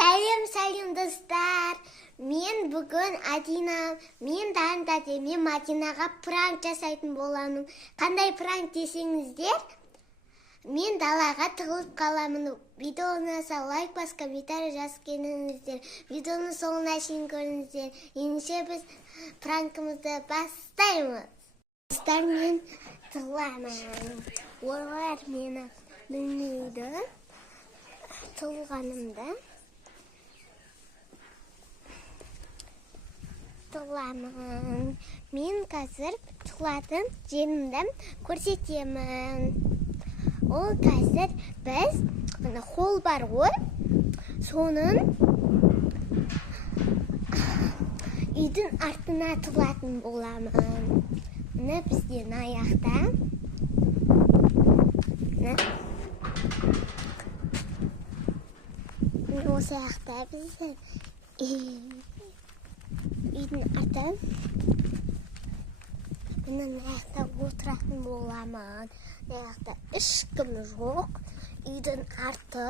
Сәлем достар. Мен бүгін мен Мадинаға пранк жасайтын боламын. Қандай пранк десеңіздер, мен далаға тығылып қаламын. Видеоны лайк бас, комментарий жазып келіңіздер. Видеоны соңына шейін көріңіздер. Ендеше біз пранкымызды бастаймыз. Достар, мен тығыламын. Олар мені білмейді тығылғанымды. Тығыламын. Мен қазір тығылатын жерімді көрсетемін. Ол қазір біз холл бар ғой, соның үйдің артына тығылатын боламын. Міне бізден аяқта. Осы аяқта бізден үйдің артын. Мына аяқта отыратын боламын. Аяқта ешкім жоқ. Үйдің арты.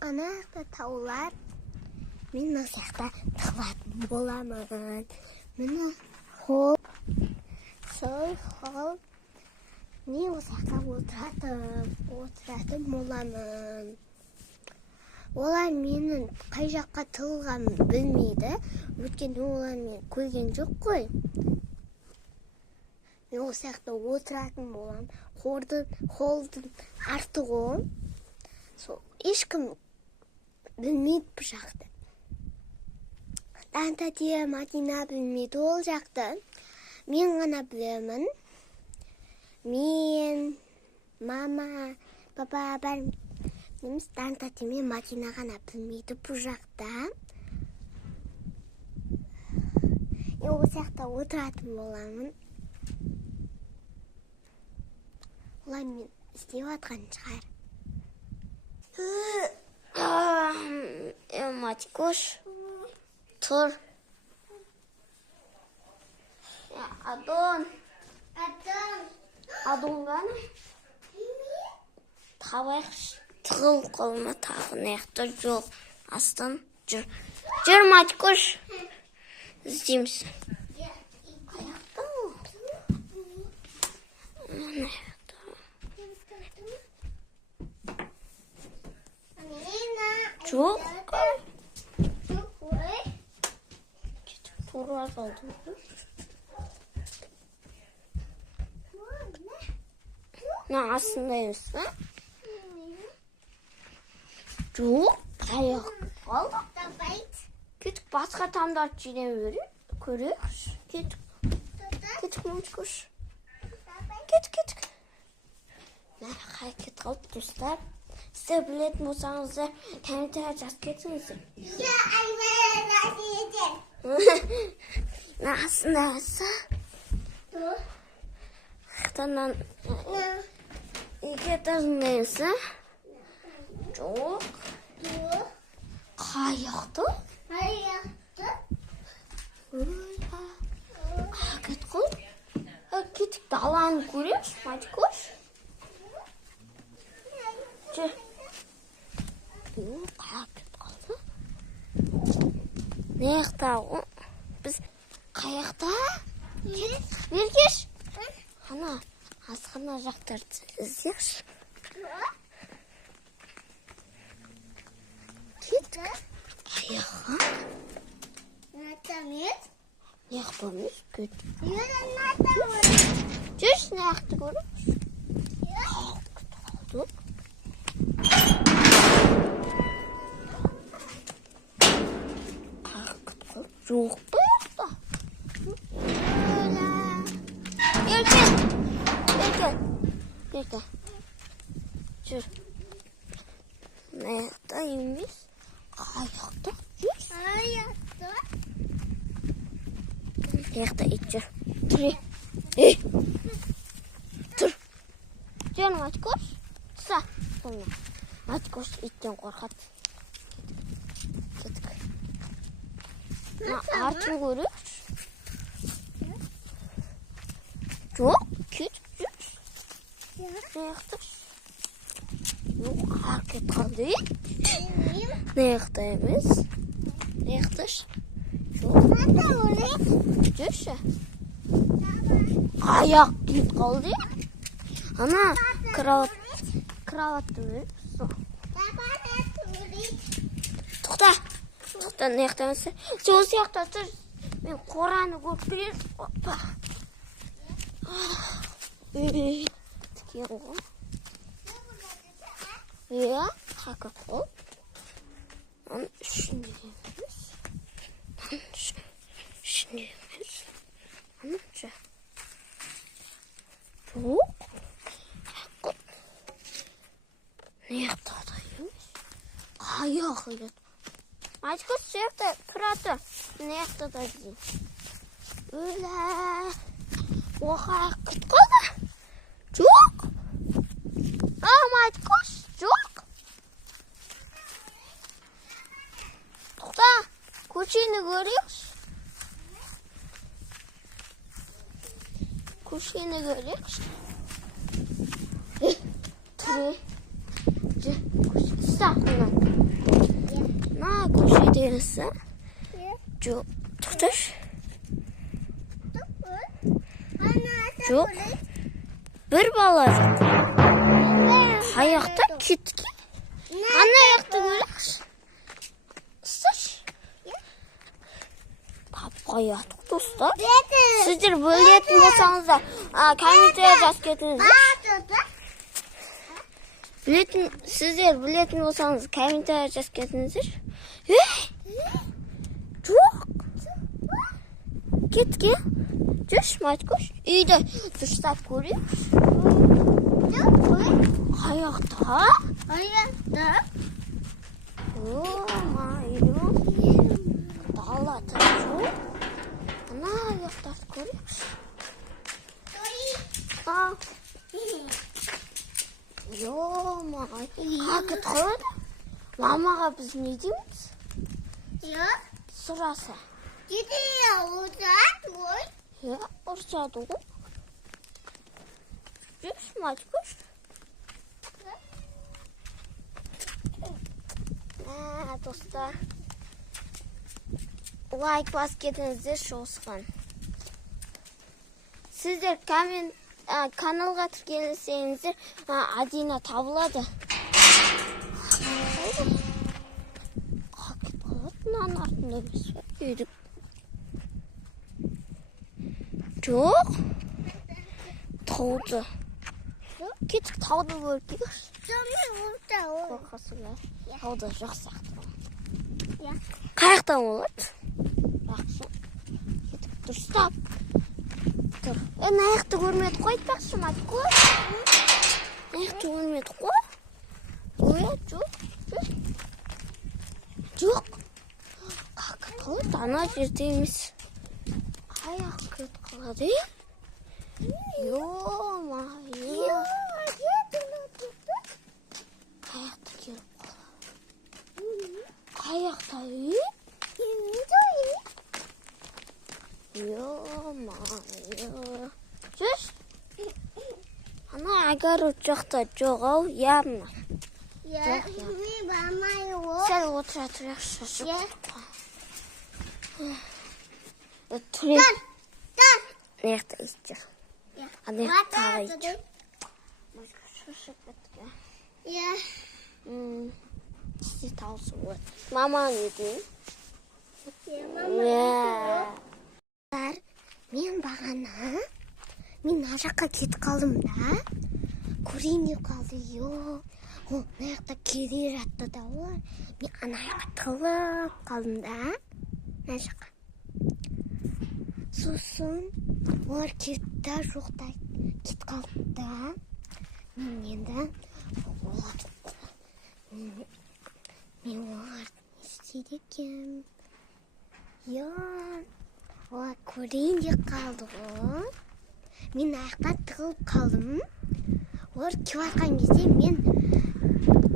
Ана аяқта таулар. Мен осы аяқта тығылатын боламын. Мына холл. Сол холл. Мен осы аяқта отыратын боламын. Олар менің қай жаққа тығылғанымды білмейді. Өйткені олар мені көрген жоқ қой. Мен осы жақта отыратын боламын. Холлдың арты ғой. Ешкім білмейді бұл жақты. Мадина білмейді ол жақты. Мен ғана білемін. Мен, мама, папа бәрім. Мен Мадина ғана білмейді бұл жақта. Мен осы жақта отыратын боламын. Олар мен істеп атқан шығар. Матикош, тұр. Адон ғана? Табайықшы. Тығыл қолыма тағын аяқта жоқ. Астан жүр. Жүр, Матикош. Іздейміз. Аяқта ол. Аяқта. Жоқ. Тұра қалды. Астында емес, а? Жоқ, аяқ қалды. Кетік басқа тамдарды жинай көрейікші. Кетік, Матикош. Кетік. Қай кетіп қалды, достар. Сіздер білетін болсаңыздар, комментарий жазып кетіңіздер. Астында аса. Қытаннан екетазындаймыз, а? Жоқ. Қаяқты? Қайқет қой? Кетік даланы көреш, Матикош? Жүр. Қаяқет қалды? Неяқта ғой? Біз қаяқта? Бергеш? Ана, асқана жақтарды іздекші. Кетік. Аяға? Неяқта емес, кетік. Жүрші, неяқта көріп? Қалды. Қақыт қылып, жоқ па яқта? Ерке. Жүр. Аяқта емес. Аяқта жүр. Аяқта ит жүр. Тұр. Жүр, Матикош. Тұса. Матикош иттен қорқады. Кетік. Артын көреш? Жоқ, кетік жүр. Аяқта. Yok, hareket kaldı. Ne yaktayımız? Ne yaktır? Yok. Düşe. Ayak git kaldı. Ana, kravat duruyor. To'xta, ne yaktayımız? So'z yaktadır. Ben Qur'onni ko'rib kelib, hoppa. Tikan qo'y. Ya, haqqa qo'y. Mana shunday deymiz. Shunday deymiz. Anacha. Yo'q. Haqqa. Ne yaktadayız? Qayoq edi? Aytqo suyakda turadi. Ne yaktadayız? Öyle. Oha, qitqada. Yo'q. Aytqo'sh, yo'q. To'xta, ko'chani ko'ryapsiz? Ko'chani ko'ryapsiz? Saklan. Na ko'cha deyilsa? Yo'q. To'xtash. Yo'q. Bir bola. Qayoqda ketdi? Ana yoqda ko'ryapsiz? Siz? Qo'yat do'stlar. Sizlar bo'layotgan bo'lsangizlar, kommentariya yozib ketingizlar. Sizlar bo'layotgan bo'lsangiz, kommentariya yozib ketingizlar. Yo'q. Ketgan. Jo'shmaytko'sh. Uyda tursak ko'ryapsiz. Qayoqda? Qayoqda? Mayli. Davlatda yo'q. Ana yoqda ko'ryapsiz. Haqiqat qo'ydi. Mamaga biz ne deymiz? Yo'q. So'rasa. Gidiyor uzat qo'y. Yo'q, urchadi u. Jo'shmaytko'sh. Do'stlar. Like bosib ketingizlar, sho'sqin. Sizlar kanalga kirganingizda Adina topiladi. Qolgan ortida biz yurib. Yo'q. Tog'da. Ketib tog'da bo'lib. Qo'rqasizlar. Tog'da yo'qsaqdi. Qayoqdan bo'ladi? Yaxshi. Tur, stop. Tur. Nayoqda ko'rmaydi, qo'ytmoqchiman, qo'y. Nayoqda ko'rmaydi, qo'y. Yo'q. Yo'q. Qo'y, ana yerdaymiz. Qayoq qiladi? Yo'q. Qayoqda kelib qoladi? Qayoqda? Yo'q. Siz? Ana agar uchoqda yo'q, yamma. Yo'q. Sen o'tira yaxshi. Tur. Nerede içecek? Hadi içecek. Başka şu şıkkıtka. Ya. Siz tavsiye var. Mama ne diyeyim? Ya. Men bag'ana, men nariyoqqa ketib qoldim da. Ko'ring deb qoldi. Yo'q. U nayoqda kelyapti-da. Men anayoqqa tiqilib qoldim da. Nayoqqa. So'sin, ular ketdi, yo'qda ketib qoldi. Men endi men ular istedi ekan. Yo'q. Ko'ring deb qoldi. Men nayoqqa tiqilib qoldim. Ular kelayotganda men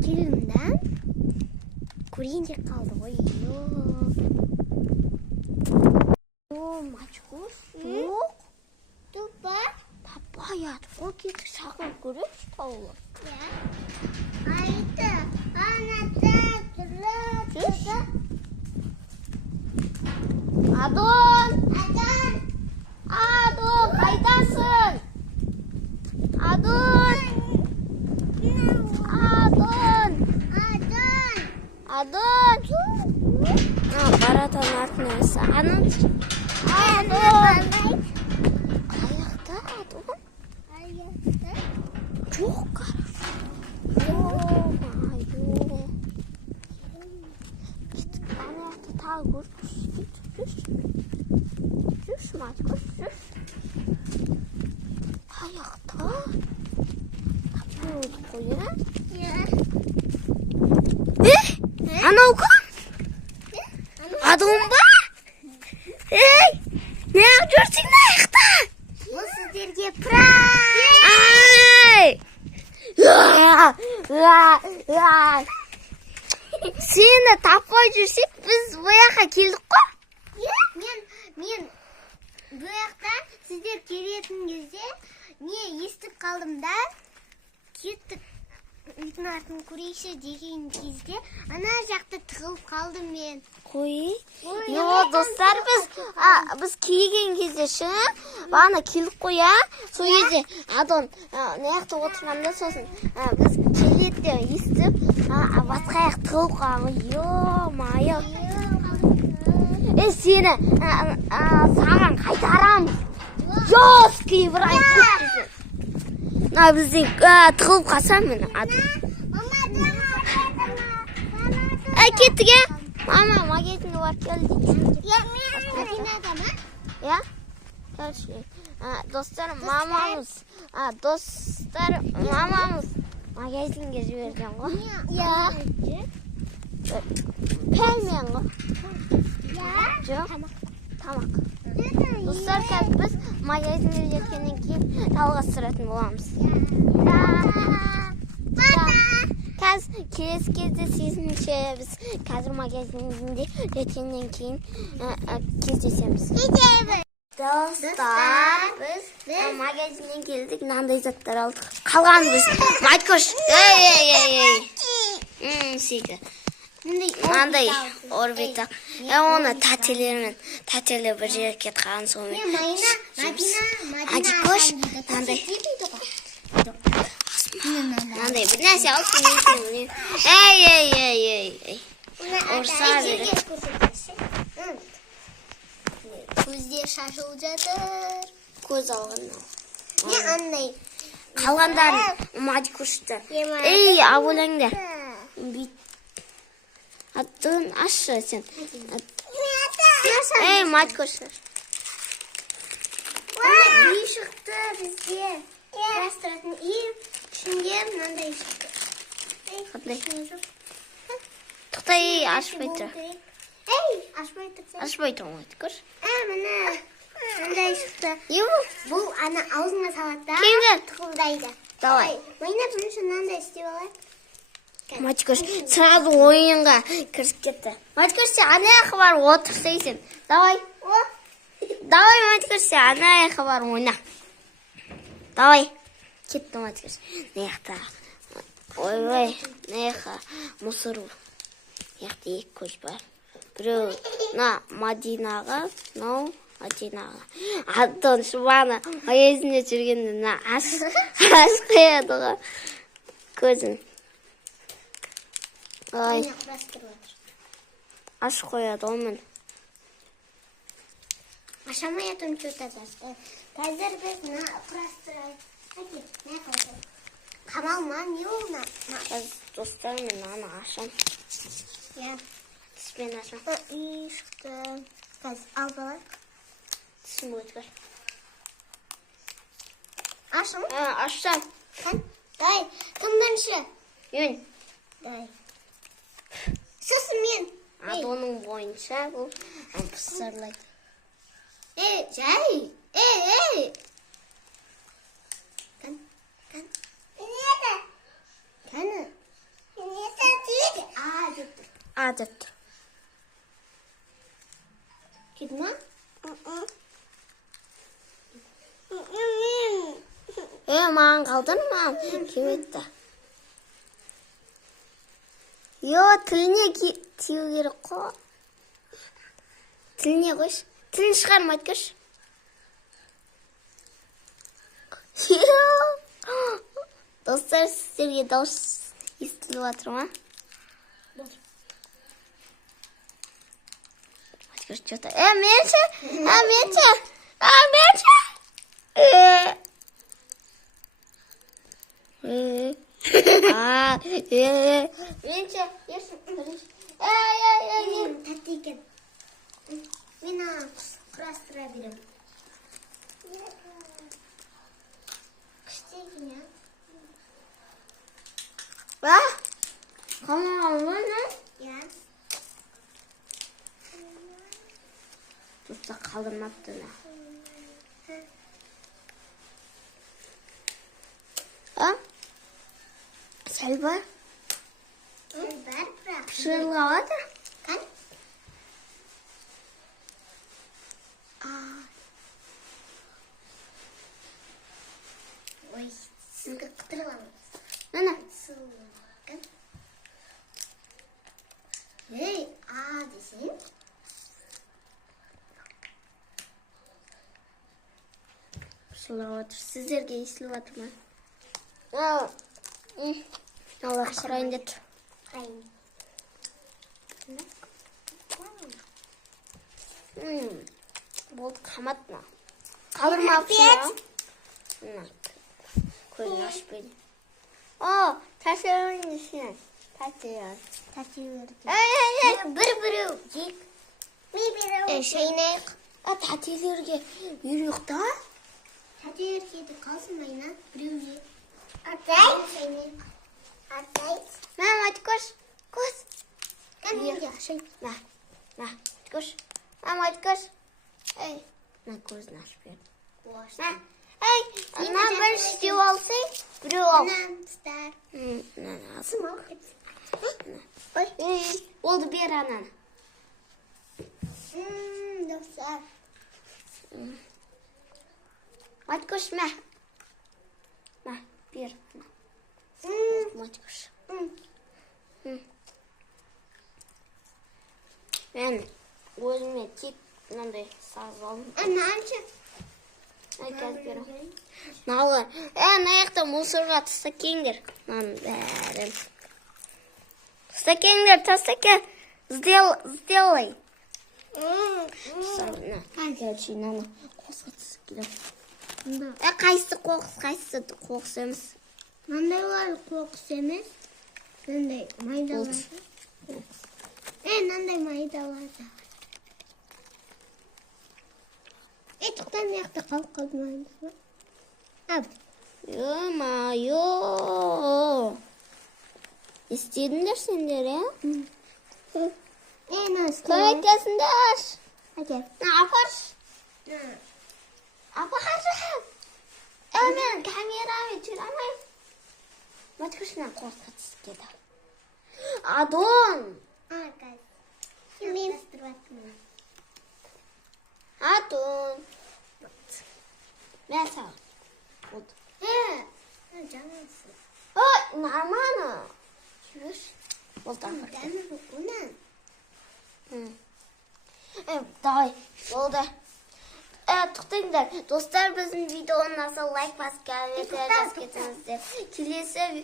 kelimdan ko'ring deb qoldi. Yo'q, machqus. Yo'q. To'pa. Papa yotib ketib saqlab ko'rish to'g'ri. Ya. Aydı. Anahtar. Adon! Adon. Adon, қайдасың? Adon! Adon! Adon! Баратан артына сағаның. Adon! Қаяқта Adon? Жоқ қарап. Аяқты тағы көріп жүрші Матикош, жүрші. Қаяқта? Таппайды қойы? Анау кім? Адон ба? Ей, неғып жүрсің аяқта? Бұл сіздерге прай! Сені таппай жүрсек, біз бұяққа келдік қой? Мен bu yoqdan sizlar kelayotganingizda естіп қалдым да кеттік үйдің артын көрейікші деген кезде ана жақта тығылып қалдым мен. Қой? Достар, біз келген кезде ше, бағана келдік қой, сол кезде Адон не жақта отырғанда сосын біз келеді де естіп басқа аяқ тығылып қалған. Йо-майо. Сені саған қайтарамыз. Жесткий враг көптесін. Бізден тығылып қалсам мен Адон. Кеттік, Мама, магазинге барып келді. Мәдинада ма? Я? Достар, мамамыз магазинге жіберген ғой. Пәлмен ғой. Жоқ, тамақ. Достар, қазір біз магазинге жеткеннен кейін жалғастыратын боламыз. Қазір келесі кезде сезінше біз қазір магазинде жеткеннен кейін кездесеміз. Достар, біз магазиннен келдік, мынандай заттар алдық. Қалған біз. Матикош, сүйді. Мынандай орбита. Оны тәтелі бір жерге кетқан сонымен. Матикош, мынандай. Мынандай бір нәрсе алып келмейсің. Ей. Орса беріп. Көзде шашылып жатыр. Көз алған. Не андай. Қалғандарын Матикошты. Ей, аболаңдар. Бит. Атын ашы сен. Ей, Матикоштар. Үй шықты бізге. Ресторатын үй ішінде мынандай шықты. Қандай? Тоқтай, ашпай тұр. Ей, ашпай тұрсың. Ашпай тұр, Матикош. Мына мындай шықты. Бұл ана аузыңа салады да. Кімді? Тұқылдайды. Давай. Майна бірінші мынандай істеп алайық. Матикош сразу ойынға кірісіп кетті. Матикош, сен ана аяққа барып отырсайсың. Давай. Давай, Матикош, сен ана аяққа барып ойна. Давай. Кетті Матикош. Не жақта? Ой, не жақта? Мұсыр. Яқты екі көз бар. Біреу Мадинаға, Мадинаға. Адон шыбаны магазинде жүргенде аш қояды ғой көзін. Ай. Аш қояды омен. Ашамай атым что-то засты. Қазір біз құрастырайық. Әке, не қылды? Қамалма, не олна? Достар, мен аны ашам. Тіспен ашам. Үй шықты. Қазір ал балайық. Тісім өткір. Ашым? Ашсам. Дай, кім бірінші? Мен. Дай. Сосын мен. Адоның бойынша бұл пысырлайды. Жай. Кән. Кәні. Кәні. Дейді. Деп тұр. Деп тұр. Кеді ма? Маған қалдыр ма? Кем етті. тіліне тию керек қой. Тіліне қойшы. Тілін шығармайды көрші. Достар, сіздерге дауыс естіліп жатыр ма? Что-то. Меньше! Меньше! Меньше! Меньше! Тәтті екен. Мен құрастыра берем. Күшті екен, я? Қалмаған Я. Тұрса қалдырмапты да. Сәл бар? Бар, бірақ. Пішірілғалады? Қан? Ой, сізге қытырламын. Нана. Қан? Ей, десең? Пішіріліп отыр. Сіздерге естіліп отыр ма? Алла құрайын деп тұр. Қайын. Болды, қаматма. Қалдырмапсың. Көзін ашпайды. Тәсірін ішіне. Тәсірін. Бір-біреу жек. Мен біреу шайнайық. Тәтелерге үйрек та? Тәтелерге де қалсын майна. Біреу жек. Атай. Атай. Мама, көш. Көз. Кәмеге ашай. Көш. Мама, көш. Көзін ашып берді. Бір істеу алсай, біреу ал. Стар. Алсың. Олды бер ананы. Достар. Көш, бер. Көш. Мен өзіме тек мынандай саз алдым. Ананша. Қазір берем. Налы. Наяқта мусорға тастакеңдер. Мынаның бәрін. Тастакеңдер, сделай. Короче, наны қоқысқа тастап келем. Қайсысы қоқыс, қайсысы қоқыс емес. Мандайлар қоқыс емес. Мындай майдалар. Мындай майдалар. Тоқтан яқты қалып қалдымайыз ба? Ё-майо. Істедіңдер сендер, көмектесіңдер. Апарш. Апаршы. Мен камерамен жүре алмайым. Мәткішінен қорққа түсіп кеді. Адон. Мен бастырбаттым. Адон. Мен саған. Вот. Жаңасы. Нормально. Чуешь? Вот так. Давай, болды. Тоқтаңдар. Достар, біздің видеоны ұнаса лайк басып комментарий жазып кетіңіздер. Келесі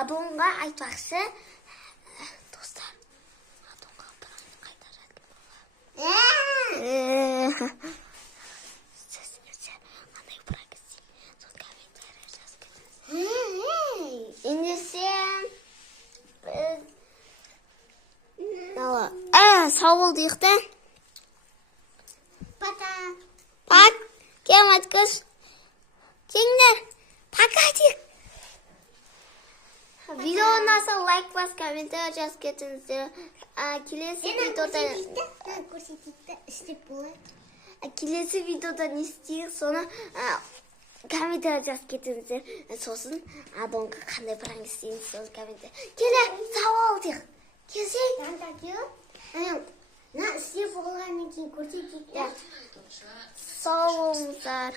Адонға айтпақшы. Достар, Адонға бұрын қайтарады. Қандай бұрын кетсең, сол комментарий жазып кетіңіздер. Ендесен сау болдық та. Пак, кем айтқыз? Кеңдер, пока дейік. Видео ұнаса лайк бас, комментарий жазып кетіңіздер. Келесі видеода не істейік, соны комментарий жазып кетіңіздер. Сосын Адонға қандай пранк істейін, сосын комментарий. Келе, сау болдық. Келсей. Істеп болғаннан кейін көрсетейік. Сау болыңыздар.